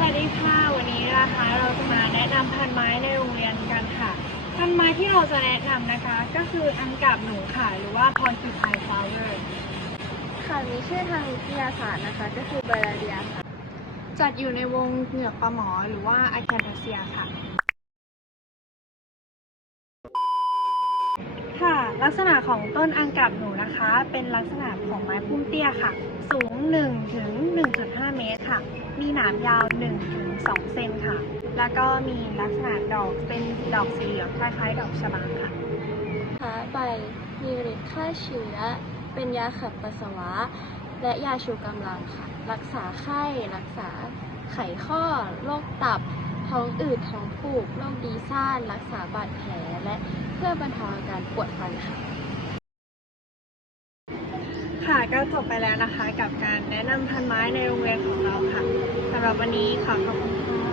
วัสดีค่ะ วันนี้นะคะเราจะมาแนะนำพันไม้ในโรงเรียนกันค่ะ พันไม้ที่เราจะแนะนำนะคะ ก็คืออังกับหนูค่ะหรือว่าพรคิพายฟลาวเวอร์ค่ะมีชื่อทางวิทยาศาสตร์นะคะ ก็คือเบลาเรียค่ะ จัดอยู่ในวงเหงือกปลาหมอหรือว่าอะแคนาเซียค่ะ ค่ะ ลักษณะของต้นอังกับหนูนะคะ เป็นลักษณะของไม้พุ่มเตี้ยค่ะ สูง 1 ถึง 1.5 เมตรค่ะ มีหนามยาว 1 ถึง 2 เซนค่ะ แล้วก็มีลักษณะดอกเป็นดอกสีเหลืองคล้ายๆ ดอกชะบาค่ะค้าใบมีฤทธิ์ฆ่าเชื้อ เป็นยาขับปัสสาวะ และยาชูกำลังค่ะ รักษาไข้ รักษาไขข้อ โรคตับ ท้องอืด ท้องผูกโรคดีซ่าน รักษาบาดแผล และเพื่อบรรเทาอาการปวดฟันค่ะ ค่ะก็จบไปแล้วนะคะกับการแนะนำพันไม้ในโรงเรียนของเราค่ะสำหรับวันนี้ขอขอบคุณค่ะ